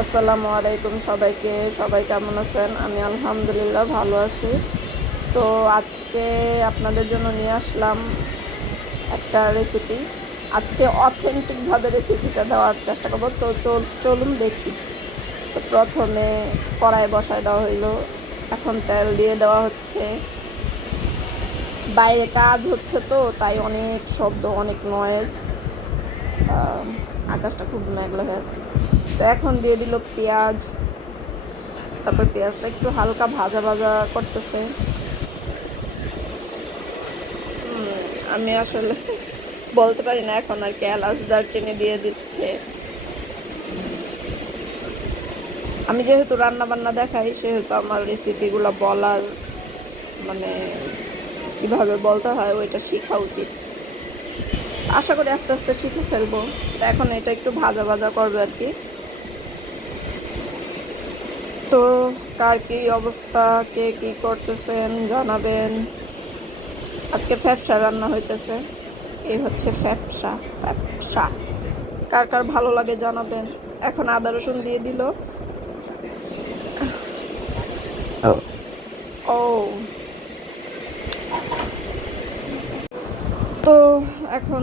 আসসালামু আলাইকুম সবাইকে। সবাই কেমন আছেন? আমি আলহামদুলিল্লাহ ভালো আছি। তো আজকে আপনাদের জন্য নিয়ে আসলাম একটা রেসিপি। আজকে অথেন্টিকভাবে রেসিপিটা দেওয়ার চেষ্টা করব। তো চলুন দেখি। তো প্রথমে কড়াই বসায় দেওয়া হইলো, এখন তেল দিয়ে দেওয়া হচ্ছে। বাইরে কাজ হচ্ছে তো তাই অনেক শব্দ, অনেক নয়েজ। আকাশটা খুব মেঘলা হয়ে আছে। তো এখন দিয়ে দিল পেঁয়াজ। তারপর পেঁয়াজটা একটু হালকা ভাজা ভাজা করতেছে। আমি আসলে বলতে পারি না এখন আর কি, এলাচ দারচিনি দিয়ে দিচ্ছে। আমি যেহেতু রান্না বান্না দেখাই সেহেতু আমার রেসিপিগুলো বলার মানে কিভাবে বলতে হয় ওইটা শেখা উচিত। আশা করি আস্তে আস্তে শিখে ফেলবো। তো এখন এটা একটু ভাজা ভাজা করবে আর কি। তো কার কি অবস্থা, কে কি করতেছেন জানাবেন। আজকে ফ্যাপসা রান্না হইতেছে। এই হচ্ছে ফ্যাপসা। ফ্যাপসা কার কার ভালো লাগে জানাবেন। এখন আদা রসুন দিয়ে দিল। ও তো এখন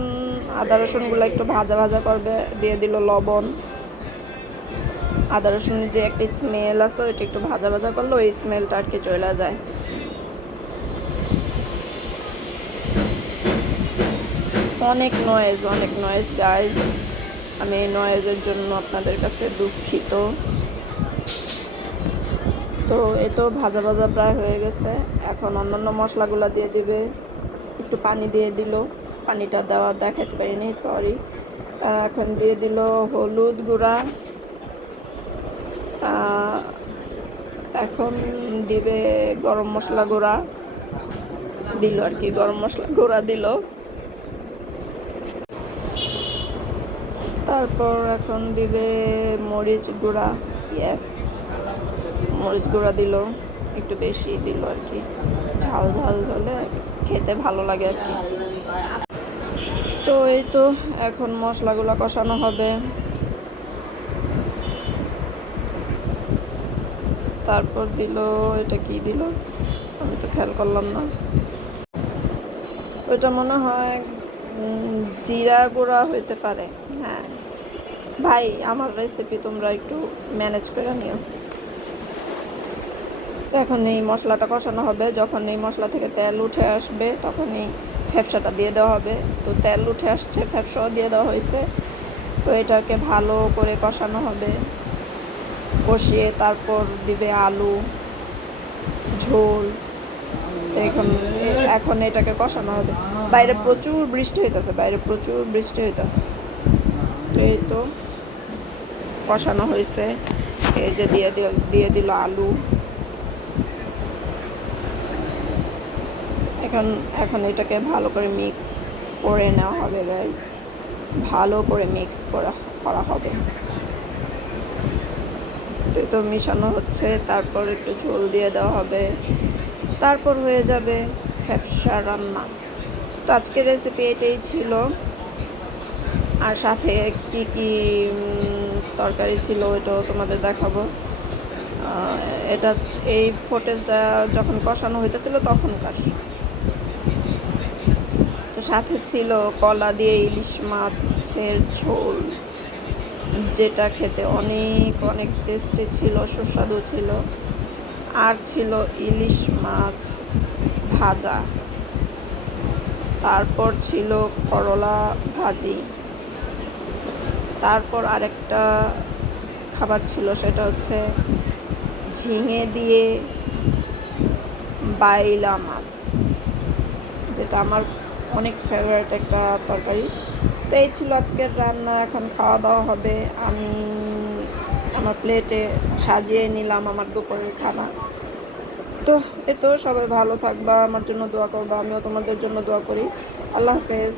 আদা রসুনগুলো একটু ভাজা ভাজা করবে, দিয়ে দিল লবণ। আদা রসুনের যে একটা স্মেল আছে ওইটা একটু ভাজা ভাজা করলে ওই স্মেলটা আর কি চলে যায়। অনেক নয়েজ গাইজ। আমি এই নয়েজের জন্য আপনাদের কাছে দুঃখিত। তো এ তো ভাজা ভাজা প্রায় হয়ে গেছে। এখন অন্যান্য মশলাগুলো দিয়ে দিবে। একটু পানি দিয়ে দিল, পানিটা দেওয়া দেখাতে পারিনি, সরি। এখন দিয়ে দিল হলুদ গুঁড়া। এখন দিবে গরম মশলা গুঁড়া। দিল আর কি, গরম মশলা গুঁড়া দিল। তারপর এখন দিবে মরিচ গুঁড়া। ইয়েস, মরিচ গুঁড়া দিল, একটু বেশি দিল আর কি। ঝাল ঝাল হলে খেতে ভালো লাগে আর কি। তো এই তো এখন মশলাগুলো কষানো হবে। তারপর দিল, এটা কি দিল আমি তো খেয়াল করলাম না। ওইটা মনে হয় জিরা গুঁড়া হইতে পারে। হ্যাঁ ভাই, আমার রেসিপি তোমরা একটু ম্যানেজ করে নিও। তো এখন এই মশলাটা কষানো হবে। যখন এই মশলা থেকে তেল উঠে আসবে তখনই ফ্যাপসাটা দিয়ে দেওয়া হবে। তো তেল উঠে আসছে, ফ্যাপসাও দিয়ে দেওয়া হয়েছে। তো এটাকে ভালো করে কষানো হবে। কষিয়ে তারপর দিবে আলু, ঝোল। তো এখন এটাকে কষানো হবে। বাইরে প্রচুর বৃষ্টি হইতেছে, তো এই তো কষানো হয়েছে। এই যে দিয়ে দিল আলু। এখন এখন এটাকে ভালো করে মিক্স করে নেওয়া হবে গাইস। ভালো করে মিক্স করা হবে। তো তো মিশানো হচ্ছে। তারপর একটু ঝোল দিয়ে দেওয়া হবে। তারপর হয়ে যাবে ফ্যাপসা রান্না। তো আজকের রেসিপি এটাই ছিল। আর সাথে কি কি তরকারি ছিল ওইটাও তোমাদের দেখাবো। এটা এই ফুটেজটা যখন কষানো হইতেছিল তখনকার। তো সাথে ছিল কলা দিয়ে ইলিশ মাছের ঝোল, যেটা খেতে অনেক অনেক টেস্টি ছিল, সুস্বাদু ছিল। আর ছিল ইলিশ মাছ ভাজা। তারপর ছিল করলা ভাজি। তারপর আরেকটা খাবার ছিল, সেটা হচ্ছে ঝিঙে দিয়ে বাইলা মাছ, যেটা আমার অনেক ফেভারিট একটা তরকারি। তো এই ছিল আজকের রান্না। এখন খাওয়া দাওয়া হবে। আমি আমার প্লেটে সাজিয়ে নিলাম আমার দুপুরের খানা। তো এ তো সবাই ভালো থাকবা, আমার জন্য দোয়া করবা, আমিও তোমাদের জন্য দোয়া করি। আল্লাহ হাফেজ।